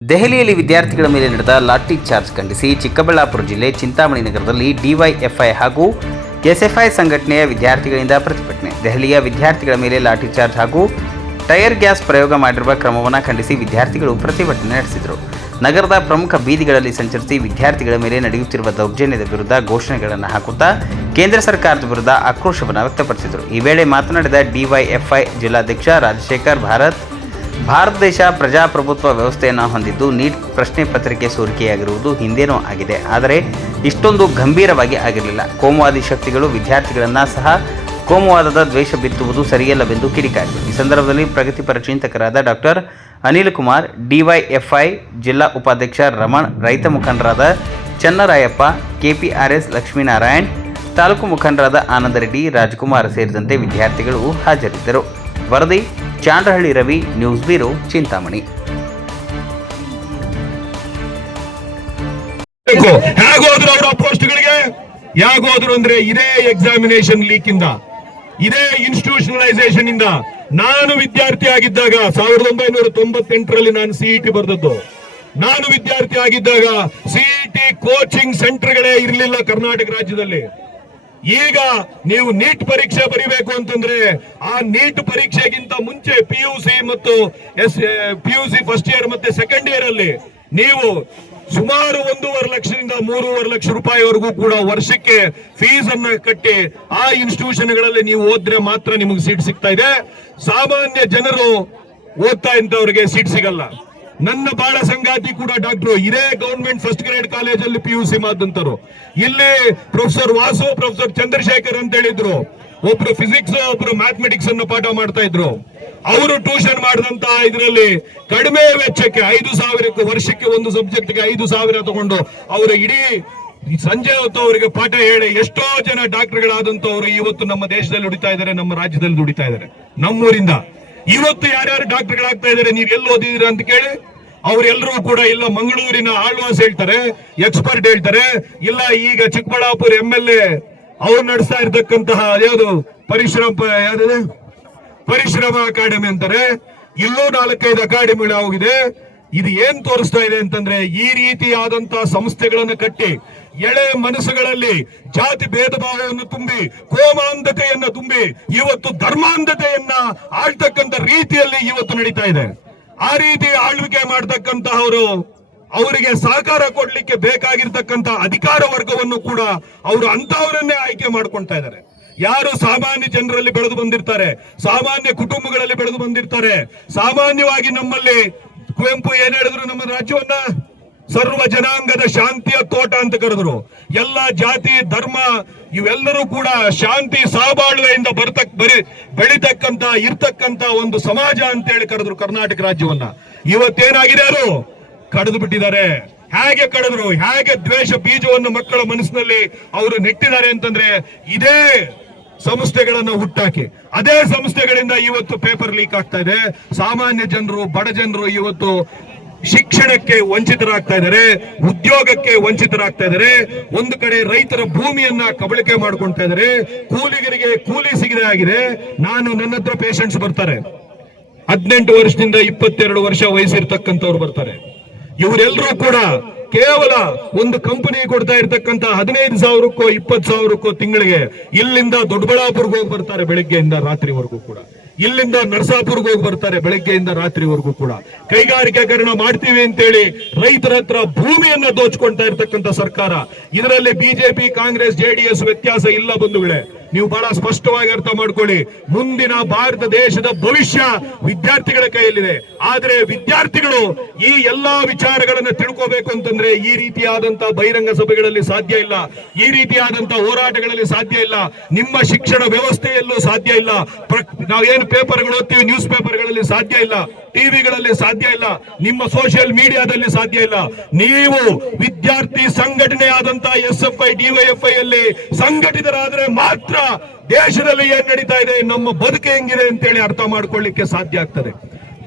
ದೆಹಲಿಯಲ್ಲಿ ವಿದ್ಯಾರ್ಥಿಗಳ ಮೇಲೆ ನಡೆದ ಲಾಠಿ ಚಾರ್ಜ್ ಖಂಡಿಸಿ ಚಿಕ್ಕಬಳ್ಳಾಪುರ ಜಿಲ್ಲೆ ಚಿಂತಾಮಣಿ ನಗರದಲ್ಲಿ ಡಿವೈಎಫ್ಐ ಹಾಗೂ ಎಸ್ಎಫ್ಐ ಸಂಘಟನೆಯ ವಿದ್ಯಾರ್ಥಿಗಳಿಂದ ಪ್ರತಿಭಟನೆ. ದೆಹಲಿಯ ವಿದ್ಯಾರ್ಥಿಗಳ ಮೇಲೆ ಲಾಠಿ ಚಾರ್ಜ್ ಹಾಗೂ ಟೈರ್ ಗ್ಯಾಸ್ ಪ್ರಯೋಗ ಮಾಡಿರುವ ಕ್ರಮವನ್ನು ಖಂಡಿಸಿ ವಿದ್ಯಾರ್ಥಿಗಳು ಪ್ರತಿಭಟನೆ ನಡೆಸಿದರು. ನಗರದ ಪ್ರಮುಖ ಬೀದಿಗಳಲ್ಲಿ ಸಂಚರಿಸಿ ವಿದ್ಯಾರ್ಥಿಗಳ ಮೇಲೆ ನಡೆಯುತ್ತಿರುವ ದೌರ್ಜನ್ಯದ ವಿರುದ್ಧ ಘೋಷಣೆಗಳನ್ನು ಹಾಕುತ್ತಾ ಕೇಂದ್ರ ಸರ್ಕಾರದ ವಿರುದ್ಧ ಆಕ್ರೋಶವನ್ನು ವ್ಯಕ್ತಪಡಿಸಿದರು. ಈ ವೇಳೆ ಮಾತನಾಡಿದ ಡಿವೈಎಫ್ಐ ಜಿಲ್ಲಾಧ್ಯಕ್ಷ ರಾಜಶೇಖರ್, ಭಾರತ ದೇಶ ಪ್ರಜಾಪ್ರಭುತ್ವ ವ್ಯವಸ್ಥೆಯನ್ನು ಹೊಂದಿದ್ದು ನೀಟ್ ಪ್ರಶ್ನೆ ಪತ್ರಿಕೆ ಸೋರಿಕೆಯಾಗಿರುವುದು ಹಿಂದೇನೂ ಆಗಿದೆ, ಆದರೆ ಇಷ್ಟೊಂದು ಗಂಭೀರವಾಗಿ ಆಗಿರಲಿಲ್ಲ. ಕೋಮುವಾದಿ ಶಕ್ತಿಗಳು ವಿದ್ಯಾರ್ಥಿಗಳನ್ನು ಸಹ ಕೋಮುವಾದದ ದ್ವೇಷ ಬಿತ್ತುವುದು ಸರಿಯಲ್ಲವೆಂದು ಕಿಡಿಕಾರಿದರು. ಈ ಸಂದರ್ಭದಲ್ಲಿ ಪ್ರಗತಿಪರ ಚಿಂತಕರಾದ ಡಾಕ್ಟರ್ ಅನಿಲ್ ಕುಮಾರ್, ಡಿವೈಎಫ್ಐ ಜಿಲ್ಲಾ ಉಪಾಧ್ಯಕ್ಷ ರಮಣ್, ರೈತ ಮುಖಂಡರಾದ ಚನ್ನರಾಯಪ್ಪ, ಕೆಪಿಆರ್ಎಸ್ ಲಕ್ಷ್ಮೀನಾರಾಯಣ್, ತಾಲೂಕು ಮುಖಂಡರಾದ ಆನಂದರೆಡ್ಡಿ, ರಾಜ್ಕುಮಾರ್ ಸೇರಿದಂತೆ ವಿದ್ಯಾರ್ಥಿಗಳು ಹಾಜರಿದ್ದರು. ವರದಿ ಚಾಂಡ್ರಹಳ್ಳಿ ರವಿ, ನ್ಯೂಸ್ ಬ್ಯೂರೋ, ಚಿಂತಾಮಣಿ. ಹೇಗೋದ್ರು ಅವರ ಪೋಸ್ಟ್ಗಳಿಗೆ ಯಾಗೋದ್ರು ಅಂದ್ರೆ ಇದೇ ಎಕ್ಸಾಮಿನೇಷನ್ ಲೀಕ್ ಇಂದ, ಇದೇ ಇನ್ಸ್ಟಿಟ್ಯೂಷನಲೈಸೇಷನ್ ಇಂದ. ನಾನು ವಿದ್ಯಾರ್ಥಿ ಆಗಿದ್ದಾಗ 1998ರಲ್ಲಿ ನಾನು ಸಿಇಟಿ ಬರೆದದ್ದು. ನಾನು ವಿದ್ಯಾರ್ಥಿ ಆಗಿದ್ದಾಗ ಸಿಇಟಿ ಕೋಚಿಂಗ್ ಸೆಂಟರ್ಗಳೇ ಇರಲಿಲ್ಲ ಕರ್ನಾಟಕ ರಾಜ್ಯದಲ್ಲಿ. ಈಗ ನೀವು ನೀಟ್ ಪರೀಕ್ಷೆ ಬರೀಬೇಕು ಅಂತಂದ್ರೆ ಆ ನೀಟ್ ಪರೀಕ್ಷೆಗಿಂತ ಮುಂಚೆ ಪಿಯುಸಿ ಮತ್ತು ಪಿಯುಸಿ ಫಸ್ಟ್ ಇಯರ್ ಮತ್ತೆ ಸೆಕೆಂಡ್ ಇಯರ್ ಅಲ್ಲಿ ನೀವು ಸುಮಾರು 1.5 ಲಕ್ಷದಿಂದ 3.5 ಲಕ್ಷ ರೂಪಾಯಿವರೆಗೂ ಕೂಡ ವರ್ಷಕ್ಕೆ ಫೀಸ್ ಅನ್ನ ಕಟ್ಟಿ ಆ ಇನ್ಸ್ಟಿಟ್ಯೂಷನ್ಗಳಲ್ಲಿ ನೀವು ಓದ್ರೆ ಮಾತ್ರ ನಿಮಗೆ ಸೀಟ್ ಸಿಗ್ತಾ ಇದೆ. ಸಾಮಾನ್ಯ ಜನರು ಓದ್ತಾ ಇದ್ದವರಿಗೆ ಸೀಟ್ ಸಿಗಲ್ಲ. ನನ್ನ ಬಾಳ ಸಂಗಾತಿ ಕೂಡ ಡಾಕ್ಟ್ರು, ಇದೇ ಗವರ್ಮೆಂಟ್ ಫಸ್ಟ್ ಗ್ರೇಡ್ ಕಾಲೇಜಲ್ಲಿ ಪಿಯುಸಿ ಮಾದಂತರು. ಇಲ್ಲಿ ಪ್ರೊಫೆಸರ್ ವಾಸು, ಪ್ರೊಫೆಸರ್ ಚಂದ್ರಶೇಖರ್ ಅಂತ ಹೇಳಿದ್ರು. ಒಬ್ರು ಫಿಸಿಕ್ಸ್, ಒಬ್ರು ಮ್ಯಾಥಮೆಟಿಕ್ಸ್ ಅನ್ನು ಪಾಠ ಮಾಡ್ತಾ ಇದ್ರು. ಅವರು ಟ್ಯೂಷನ್ ಮಾಡಿದಂತ ಇದರಲ್ಲಿ ಕಡಿಮೆ ವೆಚ್ಚಕ್ಕೆ 5,000 ವರ್ಷಕ್ಕೆ ಒಂದು ಸಬ್ಜೆಕ್ಟ್ಗೆ 5,000 ತಗೊಂಡು ಅವರ ಇಡೀ ಸಂಜೆ ಹೊತ್ತು ಅವರಿಗೆ ಪಾಠ ಹೇಳಿ ಎಷ್ಟೋ ಜನ ಡಾಕ್ಟರ್ಗಳಾದಂತವ್ರು ಇವತ್ತು ನಮ್ಮ ದೇಶದಲ್ಲಿ ದುಡಿತಾ ಇದ್ದಾರೆ, ನಮ್ಮ ರಾಜ್ಯದಲ್ಲಿ ದುಡಿತಾ ಇದ್ದಾರೆ. ನಮ್ಮೂರಿಂದ ಇವತ್ತು ಯಾರ್ಯಾರು ಡಾಕ್ಟರ್ಗಳಾಗ್ತಾ ಇದ್ದಾರೆ, ನೀವು ಎಲ್ಲಿ ಓದಿದಿರ ಅಂತ ಕೇಳಿ ಅವರೆಲ್ಲರೂ ಕೂಡ ಇಲ್ಲ ಮಂಗಳೂರಿನ ಆಳ್ವಾಸ್ ಹೇಳ್ತಾರೆ, ಎಕ್ಸ್ಪರ್ಟ್ ಹೇಳ್ತಾರೆ, ಇಲ್ಲ ಈಗ ಚಿಕ್ಕಬಳ್ಳಾಪುರ MLA ಅವ್ರು ನಡೆಸ್ತಾ ಇರ್ತಕ್ಕಂತಹ ಯಾವುದು ಪರಿಶ್ರಮ ಅಕಾಡೆಮಿ ಅಂತಾರೆ. ಇಲ್ಲೂ 4-5 ಅಕಾಡೆಮಿಗಳು ಹೋಗಿದೆ. ಇದು ಏನ್ ತೋರಿಸ್ತಾ ಇದೆ ಅಂತಂದ್ರೆ ಈ ರೀತಿಯಾದಂತಹ ಸಂಸ್ಥೆಗಳನ್ನು ಕಟ್ಟಿ ಎಳೆ ಮನಸ್ಸುಗಳಲ್ಲಿ ಜಾತಿ ಭೇದ ಭಾವವನ್ನು ತುಂಬಿ ಕೋಮಾಂಧತೆಯನ್ನ ತುಂಬಿ ಇವತ್ತು ಧರ್ಮಾಂಧತೆಯನ್ನ ಆಳ್ತಕ್ಕಂಥ ರೀತಿಯಲ್ಲಿ ಇವತ್ತು ನಡೀತಾ ಇದೆ. ಆ ರೀತಿ ಆಳ್ವಿಕೆ ಮಾಡ್ತಕ್ಕಂತಹವರು ಅವರಿಗೆ ಸಹಕಾರ ಕೊಡ್ಲಿಕ್ಕೆ ಬೇಕಾಗಿರ್ತಕ್ಕಂಥ ಅಧಿಕಾರ ವರ್ಗವನ್ನು ಕೂಡ ಅವರು ಅಂತವರನ್ನೇ ಆಯ್ಕೆ ಮಾಡ್ಕೊಳ್ತಾ ಇದ್ದಾರೆ. ಯಾರು ಸಾಮಾನ್ಯ ಜನರಲ್ಲಿ ಬೆಳೆದು ಬಂದಿರ್ತಾರೆ, ಸಾಮಾನ್ಯ ಕುಟುಂಬಗಳಲ್ಲಿ ಬೆಳೆದು ಬಂದಿರ್ತಾರೆ. ಸಾಮಾನ್ಯವಾಗಿ ನಮ್ಮಲ್ಲಿ ಕುವೆಂಪು ಏನ್ ಹೇಳಿದ್ರು, ನಮ್ಮ ರಾಜ್ಯವನ್ನ ಸರ್ವ ಜನಾಂಗದ ಶಾಂತಿಯ ತೋಟ ಅಂತ ಕರೆದ್ರು. ಎಲ್ಲ ಜಾತಿ ಧರ್ಮ ಇವೆಲ್ಲರೂ ಕೂಡ ಶಾಂತಿ ಸಹಬಾಳ್ವೆಯಿಂದ ಬೆಳಿತಕ್ಕಂತ ಇರ್ತಕ್ಕಂತ ಒಂದು ಸಮಾಜ ಅಂತ ಹೇಳಿ ಕರೆದ್ರು ಕರ್ನಾಟಕ ರಾಜ್ಯವನ್ನ. ಇವತ್ತೇನಾಗಿದೆ, ಅದು ಕಡಿದು ಬಿಟ್ಟಿದ್ದಾರೆ. ಹೇಗೆ ಕಡಿದ್ರು, ಹೇಗೆ ದ್ವೇಷ ಬೀಜವನ್ನು ಮಕ್ಕಳ ಮನಸ್ಸಿನಲ್ಲಿ ಅವರು ನೆಟ್ಟಿದ್ದಾರೆ ಅಂತಂದ್ರೆ ಇದೇ ಸಂಸ್ಥೆಗಳನ್ನ ಹುಟ್ಟಾಕಿ ಅದೇ ಸಂಸ್ಥೆಗಳಿಂದ ಇವತ್ತು ಪೇಪರ್ ಲೀಕ್ ಆಗ್ತಾ ಇದೆ. ಸಾಮಾನ್ಯ ಜನರು, ಬಡ ಜನರು ಇವತ್ತು ಶಿಕ್ಷಣಕ್ಕೆ ವಂಚಿತರಾಗ್ತಾ ಇದ್ದಾರೆ, ಉದ್ಯೋಗಕ್ಕೆ ವಂಚಿತರಾಗ್ತಾ ಇದ್ದಾರೆ. ಒಂದು ಕಡೆ ರೈತರ ಭೂಮಿಯನ್ನ ಕಬಳಿಕೆ ಮಾಡ್ಕೊಳ್ತಾ ಇದ್ದಾರೆ, ಕೂಲಿಗರಿಗೆ ಕೂಲಿ ಸಿಗದೆ ಆಗಿದೆ. ನನ್ನ ಹತ್ರ ಪೇಷಂಟ್ಸ್ ಬರ್ತಾರೆ, 18 ವರ್ಷದಿಂದ 22 ವರ್ಷ ವಯಸ್ಸಿರ್ತಕ್ಕಂಥವ್ರು ಬರ್ತಾರೆ. ಇವರೆಲ್ಲರೂ ಕೂಡ ಕೇವಲ ಒಂದು ಕಂಪನಿ ಕೊಡ್ತಾ ಇರ್ತಕ್ಕಂಥ 15,000ಕ್ಕೋ 20,000ಕ್ಕೋ ತಿಂಗಳಿಗೆ ಇಲ್ಲಿಂದ ದೊಡ್ಡಬಳ್ಳಾಪುರ್ಗೆ ಹೋಗಿ ಬರ್ತಾರೆ ಬೆಳಗ್ಗೆಯಿಂದ ರಾತ್ರಿವರೆಗೂ ಕೂಡ. ಇಲ್ಲಿಂದ ನರಸಾಪುರ್ಗೆ ಹೋಗಿ ಬರ್ತಾರೆ ಬೆಳಗ್ಗೆಯಿಂದ ರಾತ್ರಿವರೆಗೂ ಕೂಡ. ಕೈಗಾರಿಕೀಕರಣ ಮಾಡ್ತೀವಿ ಅಂತೇಳಿ ರೈತರ ಹತ್ರ ಭೂಮಿಯನ್ನ ದೋಚ್ಕೊಳ್ತಾ ಇರ್ತಕ್ಕಂಥ ಸರ್ಕಾರ. ಇದರಲ್ಲಿ ಬಿಜೆಪಿ, ಕಾಂಗ್ರೆಸ್, JDS ವ್ಯತ್ಯಾಸ ಇಲ್ಲ ಬಂಧುಗಳೇ. ನೀವು ಬಹಳ ಸ್ಪಷ್ಟವಾಗಿ ಅರ್ಥ ಮಾಡ್ಕೊಳ್ಳಿ. ಮುಂದಿನ ಭಾರತ ದೇಶದ ಭವಿಷ್ಯ ವಿದ್ಯಾರ್ಥಿಗಳ ಕೈಯಲ್ಲಿದೆ. ಆದ್ರೆ ವಿದ್ಯಾರ್ಥಿಗಳು ಈ ಎಲ್ಲಾ ವಿಚಾರಗಳನ್ನ ತಿಳ್ಕೋಬೇಕು ಅಂತಂದ್ರೆ ಈ ರೀತಿಯಾದಂತಹ ಬಹಿರಂಗ ಸಭೆಗಳಲ್ಲಿ ಸಾಧ್ಯ ಇಲ್ಲ, ಈ ರೀತಿಯಾದಂತಹ ಹೋರಾಟಗಳಲ್ಲಿ ಸಾಧ್ಯ ಇಲ್ಲ, ನಿಮ್ಮ ಶಿಕ್ಷಣ ವ್ಯವಸ್ಥೆಯಲ್ಲೂ ಸಾಧ್ಯ ಇಲ್ಲ. ನಾವೇನು ಪೇಪರ್ಗಳು ಓದ್ತೀವಿ, ನ್ಯೂಸ್ ಪೇಪರ್ಗಳಲ್ಲಿ ಸಾಧ್ಯ ಇಲ್ಲ, ಟಿವಿಗಳಲ್ಲಿ ಸಾಧ್ಯ ಇಲ್ಲ, ನಿಮ್ಮ ಸೋಷಿಯಲ್ ಮೀಡಿಯಾದಲ್ಲಿ ಸಾಧ್ಯ ಇಲ್ಲ. ನೀವು ವಿದ್ಯಾರ್ಥಿ ಸಂಘಟನೆ ಆದಂತಹ SFI, DYFI ಅಲ್ಲಿ ಸಂಘಟಿತರಾದ್ರೆ ಮಾತ್ರ ದೇಶದಲ್ಲಿ ಏನ್ ನಡೀತಾ ಇದೆ, ನಮ್ಮ ಬದುಕು ಹೆಂಗಿದೆ ಅಂತೇಳಿ ಅರ್ಥ ಮಾಡ್ಕೊಳ್ಳಿಕ್ಕೆ ಸಾಧ್ಯ ಆಗ್ತದೆ.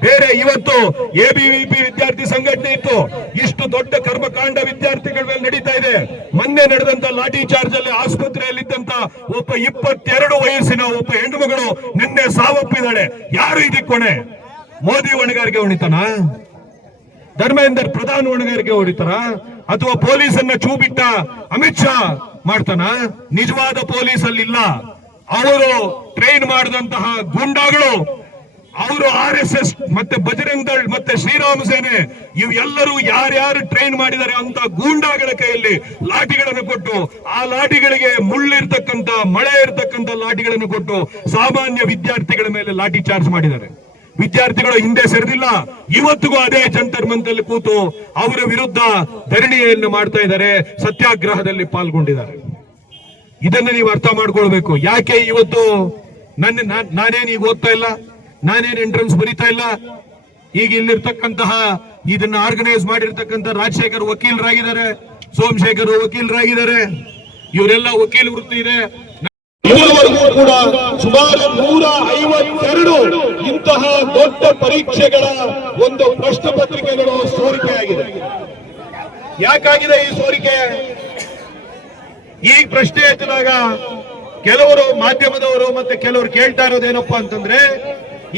ಬೇರೆ ಇವತ್ತು ABVP ವಿದ್ಯಾರ್ಥಿ ಸಂಘಟನೆ ಇತ್ತು, ಇಷ್ಟು ದೊಡ್ಡ ಕರ್ಮಕಾಂಡ ವಿದ್ಯಾರ್ಥಿಗಳ ಮೇಲೆ ನಡೀತಾ ಇದೆ. ಮೊನ್ನೆ ನಡೆದಂತ ಲಾಠಿ ಚಾರ್ಜ್ ಅಲ್ಲಿ ಆಸ್ಪತ್ರೆಯಲ್ಲಿದ್ದಂತ ಒಬ್ಬ 22 ವಯಸ್ಸಿನ ಒಬ್ಬ ಹೆಣ್ಣು ಮಗಳು ನಿನ್ನೆ ಸಾವಪ್ಪಿದ್ದಾಳೆ. ಯಾರು ಇದಕ್ಕೆ ಹೊಣೆ? ಮೋದಿ ಹೊಣೆಗಾರಿಕೆ ಹೊಣಿತಾನ? ಧರ್ಮೇಂದರ್ ಪ್ರಧಾನ ಹೊಣೆಗಾರಿಕೆ ಹೊಡಿತಾರ ಅಥವಾ ಪೊಲೀಸನ್ನ ಚೂ ಬಿಟ್ಟ ಅಮಿತ್ ಶಾ ಮಾಡ್ತಾನ? ನಿಜವಾದ ಪೊಲೀಸ್ ಅಲ್ಲಿಲ್ಲ. ಅವರು ಟ್ರೈನ್ ಮಾಡಿದಂತಹ ಗೂಂಡಾಗಳು, ಅವರು RSS ಮತ್ತೆ ಬಜರಂಗ್ ದಳ್ ಮತ್ತೆ ಶ್ರೀರಾಮ ಸೇನೆ ಇವೆಲ್ಲರೂ ಯಾರ್ಯಾರು ಟ್ರೈನ್ ಮಾಡಿದ್ದಾರೆ ಅಂತ ಗೂಂಡಾಗಳ ಕೈಯಲ್ಲಿ ಲಾಠಿಗಳನ್ನು ಕೊಟ್ಟು, ಆ ಲಾಠಿಗಳಿಗೆ ಮುಳ್ಳಿರ್ತಕ್ಕಂತ ಮಳೆ ಇರ್ತಕ್ಕಂತ ಲಾಠಿಗಳನ್ನು ಕೊಟ್ಟು ಸಾಮಾನ್ಯ ವಿದ್ಯಾರ್ಥಿಗಳ ಮೇಲೆ ಲಾಠಿ ಚಾರ್ಜ್ ಮಾಡಿದ್ದಾರೆ. ವಿದ್ಯಾರ್ಥಿಗಳು ಹಿಂದೆ ಸರಿದಿಲ್ಲ. ಇವತ್ತಿಗೂ ಅದೇ ಜಂತರ್ ಮಂತಲ್ಲಿ ಕೂತು ಅವರ ವಿರುದ್ಧ ಧರಣಿಯನ್ನು ಮಾಡ್ತಾ ಇದ್ದಾರೆ, ಸತ್ಯಾಗ್ರಹದಲ್ಲಿ ಪಾಲ್ಗೊಂಡಿದ್ದಾರೆ. ಇದನ್ನ ನೀವು ಅರ್ಥ ಮಾಡ್ಕೊಳ್ಬೇಕು. ಯಾಕೆ ಇವತ್ತು ನಾನೇನು ಈಗ ಓದ್ತಾ ಇಲ್ಲ, ನಾನೇನು ಎಂಟ್ರೆನ್ಸ್ ಬರೀತಾ ಇಲ್ಲ. ಈಗ ಇಲ್ಲಿರ್ತಕ್ಕಂತಹ ಇದನ್ನ ಆರ್ಗನೈಸ್ ಮಾಡಿರ್ತಕ್ಕಂಥ ರಾಜಶೇಖರ್ ವಕೀಲರಾಗಿದ್ದಾರೆ, ಸೋಮಶೇಖರ್ ವಕೀಲರಾಗಿದ್ದಾರೆ, ಇವರೆಲ್ಲ ವಕೀಲ ವೃತ್ತಿ ಇದೆ. ಇದುವರೆಗೂ ಕೂಡ ಸುಮಾರು 152 ಇಂತಹ ದೊಡ್ಡ ಪರೀಕ್ಷೆಗಳ ಒಂದು ಪ್ರಶ್ನೆ ಪತ್ರಿಕೆಗಳು ಸೋರಿಕೆ ಆಗಿದೆ. ಯಾಕಾಗಿದೆ ಈ ಸೋರಿಕೆ? ಈ ಪ್ರಶ್ನೆ ಎತ್ತಿದಾಗ ಕೆಲವರು ಮಾಧ್ಯಮದವರು ಮತ್ತೆ ಕೆಲವರು ಕೇಳ್ತಾ ಇರೋದೇನಪ್ಪಾ ಅಂತಂದ್ರೆ,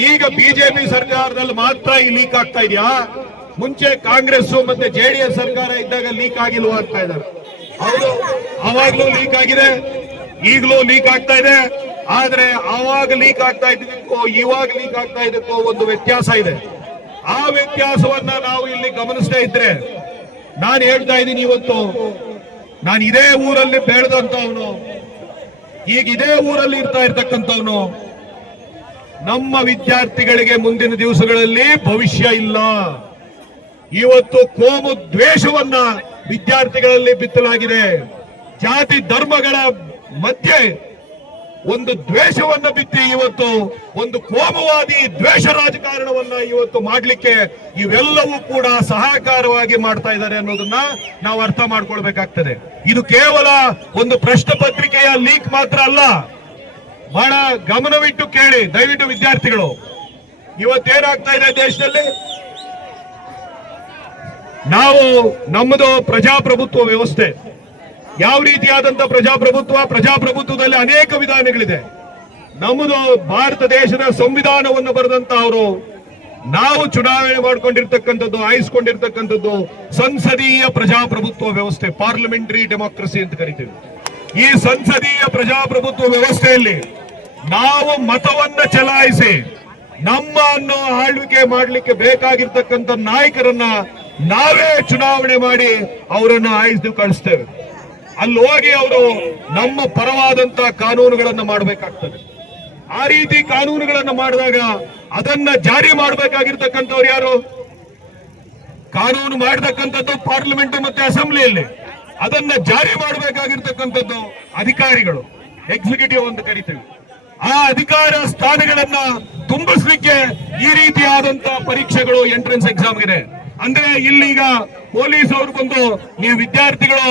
ಈಗ ಬಿಜೆಪಿ ಸರ್ಕಾರದಲ್ಲಿ ಮಾತ್ರ ಈ ಲೀಕ್ ಆಗ್ತಾ ಇದೆಯಾ? ಮುಂಚೆ ಕಾಂಗ್ರೆಸ್ ಮತ್ತೆ JDS ಸರ್ಕಾರ ಇದ್ದಾಗ ಲೀಕ್ ಆಗಿಲ್ವಾ ಅಂತ ಇದ್ದಾರೆ. ಹೌದು, ಅವಾಗ್ಲೂ ಲೀಕ್ ಆಗಿದೆ, ಈಗಲೂ ಲೀಕ್ ಆಗ್ತಾ ಇದೆ. ಆದ್ರೆ ಆವಾಗ ಲೀಕ್ ಆಗ್ತಾ ಇದ್ದಕ್ಕೋ ಇವಾಗ ಲೀಕ್ ಆಗ್ತಾ ಇದಕ್ಕೋ ಒಂದು ವ್ಯತ್ಯಾಸ ಇದೆ. ಆ ವ್ಯತ್ಯಾಸವನ್ನ ನಾವು ಇಲ್ಲಿ ಗಮನಿಸ್ತಾ ಇದ್ರೆ, ನಾನು ಹೇಳ್ತಾ ಇದ್ದೀನಿ, ಇವತ್ತು ನಾನು ಇದೇ ಊರಲ್ಲಿ ಬೆಳೆದಂತವನು, ಈಗ ಇದೇ ಊರಲ್ಲಿ ಇರ್ತಾ ಇರ್ತಕ್ಕಂಥವನು, ನಮ್ಮ ವಿದ್ಯಾರ್ಥಿಗಳಿಗೆ ಮುಂದಿನ ದಿವಸಗಳಲ್ಲಿ ಭವಿಷ್ಯ ಇಲ್ಲ. ಇವತ್ತು ಕೋಮು ದ್ವೇಷವನ್ನ ವಿದ್ಯಾರ್ಥಿಗಳಲ್ಲಿ ಬಿತ್ತಲಾಗಿದೆ. ಜಾತಿ ಧರ್ಮಗಳ ಮಧ್ಯೆ ಒಂದು ದ್ವೇಷವನ್ನ ಬಿತ್ತಿ ಇವತ್ತು ಒಂದು ಕೋಮುವಾದಿ ದ್ವೇಷ ರಾಜಕಾರಣವನ್ನ ಇವತ್ತು ಮಾಡ್ಲಿಕ್ಕೆ ಇವೆಲ್ಲವೂ ಕೂಡ ಸಹಕಾರವಾಗಿ ಮಾಡ್ತಾ ಇದ್ದಾರೆ ಅನ್ನೋದನ್ನ ನಾವು ಅರ್ಥ ಮಾಡ್ಕೊಳ್ಬೇಕಾಗ್ತದೆ. ಇದು ಕೇವಲ ಒಂದು ಪ್ರಶ್ನೆ ಪತ್ರಿಕೆಯ ಲೀಕ್ ಮಾತ್ರ ಅಲ್ಲ. ಬಹಳ ಗಮನವಿಟ್ಟು ಕೇಳಿ ದಯವಿಟ್ಟು ವಿದ್ಯಾರ್ಥಿಗಳು. ಇವತ್ತೇನಾಗ್ತಾ ಇದೆ ದೇಶದಲ್ಲಿ, ನಾವು ನಮ್ಮದು ಪ್ರಜಾಪ್ರಭುತ್ವ ವ್ಯವಸ್ಥೆ. ಯಾವ ರೀತಿಯಾದಂತ ಪ್ರಜಾಪ್ರಭುತ್ವದಲ್ಲಿ ಅನೇಕ ವಿಧಾನಗಳಿದೆ. ನಮ್ಮದು ಭಾರತ ದೇಶದ ಸಂವಿಧಾನವನ್ನು ಬರೆದಂತ ಅವರು, ನಾವು ಚುನಾವಣೆ ಮಾಡ್ಕೊಂಡಿರ್ತಕ್ಕಂಥದ್ದು, ಆಯ್ಸ್ಕೊಂಡಿರ್ತಕ್ಕಂಥದ್ದು ಸಂಸದೀಯ ಪ್ರಜಾಪ್ರಭುತ್ವ ವ್ಯವಸ್ಥೆ, ಪಾರ್ಲಿಮೆಂಟರಿ ಡೆಮೋಕ್ರಸಿ ಅಂತ ಕರಿತೀವಿ. ಈ ಸಂಸದೀಯ ಪ್ರಜಾಪ್ರಭುತ್ವ ವ್ಯವಸ್ಥೆಯಲ್ಲಿ ನಾವು ಮತವನ್ನ ಚಲಾಯಿಸಿ ನಮ್ಮನ್ನು ಆಳ್ವಿಕೆ ಮಾಡಲಿಕ್ಕೆ ಬೇಕಾಗಿರ್ತಕ್ಕಂಥ ನಾಯಕರನ್ನ ನಾವೇ ಚುನಾವಣೆ ಮಾಡಿ ಅವರನ್ನ ಆಯ್ದು ಕಳಿಸ್ತೇವೆ. ಅಲ್ಲಿ ಹೋಗಿ ಅವರು ನಮ್ಮ ಪರವಾದಂತ ಕಾನೂನುಗಳನ್ನ ಮಾಡಬೇಕಾಗ್ತದೆ. ಆ ರೀತಿ ಕಾನೂನುಗಳನ್ನ ಮಾಡಿದಾಗ ಅದನ್ನ ಜಾರಿ ಮಾಡಬೇಕಾಗಿರ್ತಕ್ಕಂಥವ್ರು ಯಾರು? ಕಾನೂನು ಮಾಡತಕ್ಕಂಥದ್ದು ಪಾರ್ಲಿಮೆಂಟ್ ಮತ್ತೆ ಅಸೆಂಬ್ಲಿಯಲ್ಲಿ, ಅದನ್ನ ಜಾರಿ ಮಾಡಬೇಕಾಗಿರ್ತಕ್ಕಂಥದ್ದು ಅಧಿಕಾರಿಗಳು, ಎಕ್ಸಿಕ್ಯೂಟಿವ್ ಅಂತ ಕರಿತೇವೆ. ಆ ಅಧಿಕಾರ ಸ್ಥಾನಗಳನ್ನ ತುಂಬಿಸ್ಲಿಕ್ಕೆ ಈ ರೀತಿಯಾದಂತ ಪರೀಕ್ಷೆಗಳು, ಎಂಟ್ರೆನ್ಸ್ ಎಕ್ಸಾಮ್ ಇದೆ. ಅಂದ್ರೆ ಇಲ್ಲೀಗ ಪೊಲೀಸ್ ಅವರು ಬಂದು, ನೀವು ವಿದ್ಯಾರ್ಥಿಗಳು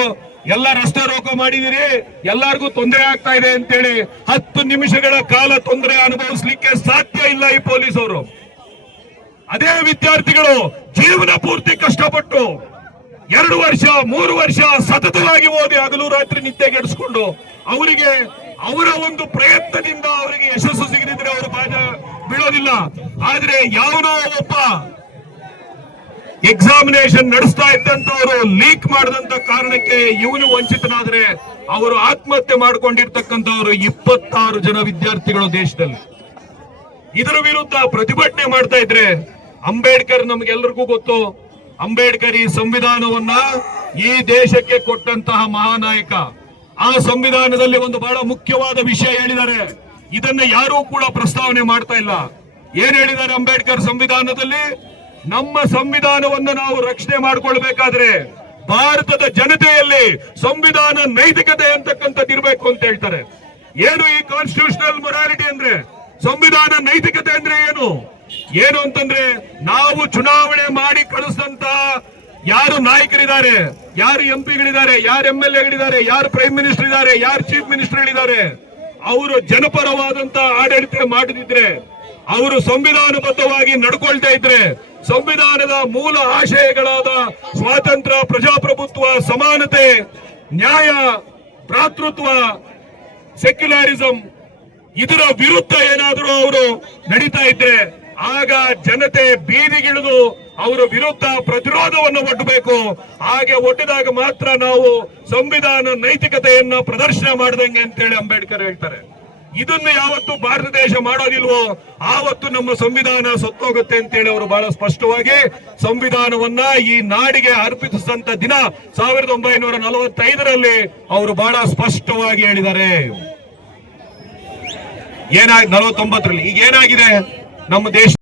ಎಲ್ಲ ರಸ್ತೆ ರೋಕೋ ಮಾಡಿದಿರಿ, ಎಲ್ಲರಿಗೂ ತೊಂದರೆ ಆಗ್ತಾ ಇದೆ ಅಂತೇಳಿ 10 ನಿಮಿಷಗಳ ಕಾಲ ತೊಂದರೆ ಅನುಭವಿಸ್ಲಿಕ್ಕೆ ಸಾಧ್ಯ ಇಲ್ಲ ಈ ಪೊಲೀಸ್ ಅವರು. ಅದೇ ವಿದ್ಯಾರ್ಥಿಗಳು ಜೀವನ ಪೂರ್ತಿ ಕಷ್ಟಪಟ್ಟು 2 ವರ್ಷ 3 ವರ್ಷ ಸತತವಾಗಿ ಓದಿ ಹಗಲು ರಾತ್ರಿ ನಿದ್ದೆಗೆಡಿಸ್ಕೊಂಡು ಅವರಿಗೆ ಅವರ ಒಂದು ಪ್ರಯತ್ನದಿಂದ ಅವರಿಗೆ ಯಶಸ್ಸು ಸಿಗದಿದ್ರೆ ಅವರು ಬೀಳೋದಿಲ್ಲ. ಆದ್ರೆ ಯಾವನೋ ಒಬ್ಬ ಎಕ್ಸಾಮಿನೇಷನ್ ನಡೆಸ್ತಾ ಇದ್ದಂತವರು ಲೀಕ್ ಮಾಡಿದಂತ ಕಾರಣಕ್ಕೆ ಇವನು ವಂಚಿತನಾದ್ರೆ ಅವರು ಆತ್ಮಹತ್ಯೆ ಮಾಡಿಕೊಂಡಿರ್ತಕ್ಕಂಥವ್ರು 26 ಜನ ವಿದ್ಯಾರ್ಥಿಗಳು ದೇಶದಲ್ಲಿ. ಇದರ ವಿರುದ್ಧ ಪ್ರತಿಭಟನೆ ಮಾಡ್ತಾ ಇದ್ರೆ, ಅಂಬೇಡ್ಕರ್ ನಮ್ಗೆಲ್ಲರಿಗೂ ಗೊತ್ತು, ಅಂಬೇಡ್ಕರ್ ಈ ಸಂವಿಧಾನವನ್ನ ಈ ದೇಶಕ್ಕೆ ಕೊಟ್ಟಂತಹ ಮಹಾನಾಯಕ. ಆ ಸಂವಿಧಾನದಲ್ಲಿ ಒಂದು ಬಹಳ ಮುಖ್ಯವಾದ ವಿಷಯ ಹೇಳಿದ್ದಾರೆ, ಇದನ್ನ ಯಾರೂ ಕೂಡ ಪ್ರಸ್ತಾವನೆ ಮಾಡ್ತಾ ಇಲ್ಲ. ಏನ್ ಹೇಳಿದ್ದಾರೆ ಅಂಬೇಡ್ಕರ್ ಸಂವಿಧಾನದಲ್ಲಿ? ನಮ್ಮ ಸಂವಿಧಾನವನ್ನು ನಾವು ರಕ್ಷಣೆ ಮಾಡಿಕೊಳ್ಬೇಕಾದ್ರೆ ಭಾರತದ ಜನತೆಯಲ್ಲಿ ಸಂವಿಧಾನ ನೈತಿಕತೆ ಅಂತಕ್ಕಂಥದ್ದು ಇರಬೇಕು ಅಂತ ಹೇಳ್ತಾರೆ. ಏನು ಈ ಕಾನ್ಸ್ಟಿಟ್ಯೂಷನಲ್ ಮೊರಾಲಿಟಿ ಅಂದ್ರೆ? ಸಂವಿಧಾನ ನೈತಿಕತೆ ಅಂದ್ರೆ ಏನು ಅಂತಂದ್ರೆ, ನಾವು ಚುನಾವಣೆ ಮಾಡಿ ಕಳಿಸಿದಂತ ಯಾರು ನಾಯಕರಿದ್ದಾರೆ, ಯಾರು MP ಗಳಿದ್ದಾರೆ, ಯಾರು MLA ಗಳಿದ್ದಾರೆ, ಯಾರು ಪ್ರೈಮ್ ಮಿನಿಸ್ಟರ್ ಇದ್ದಾರೆ, ಯಾರು ಚೀಫ್ ಮಿನಿಸ್ಟರ್ ಇದ್ದಾರೆ, ಅವರು ಜನಪರವಾದಂತ ಆಡಳಿತ ಮಾಡದಿದ್ರೆ, ಅವರು ಸಂವಿಧಾನಬದ್ಧವಾಗಿ ನಡ್ಕೊಳ್ತಾ ಇದ್ರೆ, ಸಂವಿಧಾನದ ಮೂಲ ಆಶಯಗಳಾದ ಸ್ವಾತಂತ್ರ್ಯ, ಪ್ರಜಾಪ್ರಭುತ್ವ, ಸಮಾನತೆ, ನ್ಯಾಯ, ಭ್ರಾತೃತ್ವ, ಸೆಕ್ಯುಲರಿಸಂ ಇದರ ವಿರುದ್ಧ ಏನಾದರೂ ಅವರು ನಡೀತಾ ಇದ್ರೆ ಆಗ ಜನತೆ ಬೀದಿಗಿಳಿದು ಅವರ ವಿರುದ್ಧ ಪ್ರತಿರೋಧವನ್ನು ಒಡ್ಡಬೇಕು. ಹಾಗೆ ಒಡ್ಡಿದಾಗ ಮಾತ್ರ ನಾವು ಸಂವಿಧಾನ ನೈತಿಕತೆಯನ್ನ ಪ್ರದರ್ಶನ ಮಾಡಿದಂಗೆ ಅಂತೇಳಿ ಅಂಬೇಡ್ಕರ್ ಹೇಳ್ತಾರೆ. ಇದನ್ನು ಯಾವತ್ತು ಭಾರತ ದೇಶ ಮಾಡೋದಿಲ್ವೋ ಆವತ್ತು ನಮ್ಮ ಸಂವಿಧಾನ ಸತ್ತೋಗುತ್ತೆ ಅಂತೇಳಿ ಅವರು ಬಹಳ ಸ್ಪಷ್ಟವಾಗಿ ಸಂವಿಧಾನವನ್ನ ಈ ನಾಡಿಗೆ ಅರ್ಪಿಸಿದಂತ ದಿನ 1945ರಲ್ಲಿ ಅವರು ಬಹಳ ಸ್ಪಷ್ಟವಾಗಿ ಹೇಳಿದ್ದಾರೆ. 49ರಲ್ಲಿ ಈಗ ಏನಾಗಿದೆ ನಮ್ಮ ದೇಶ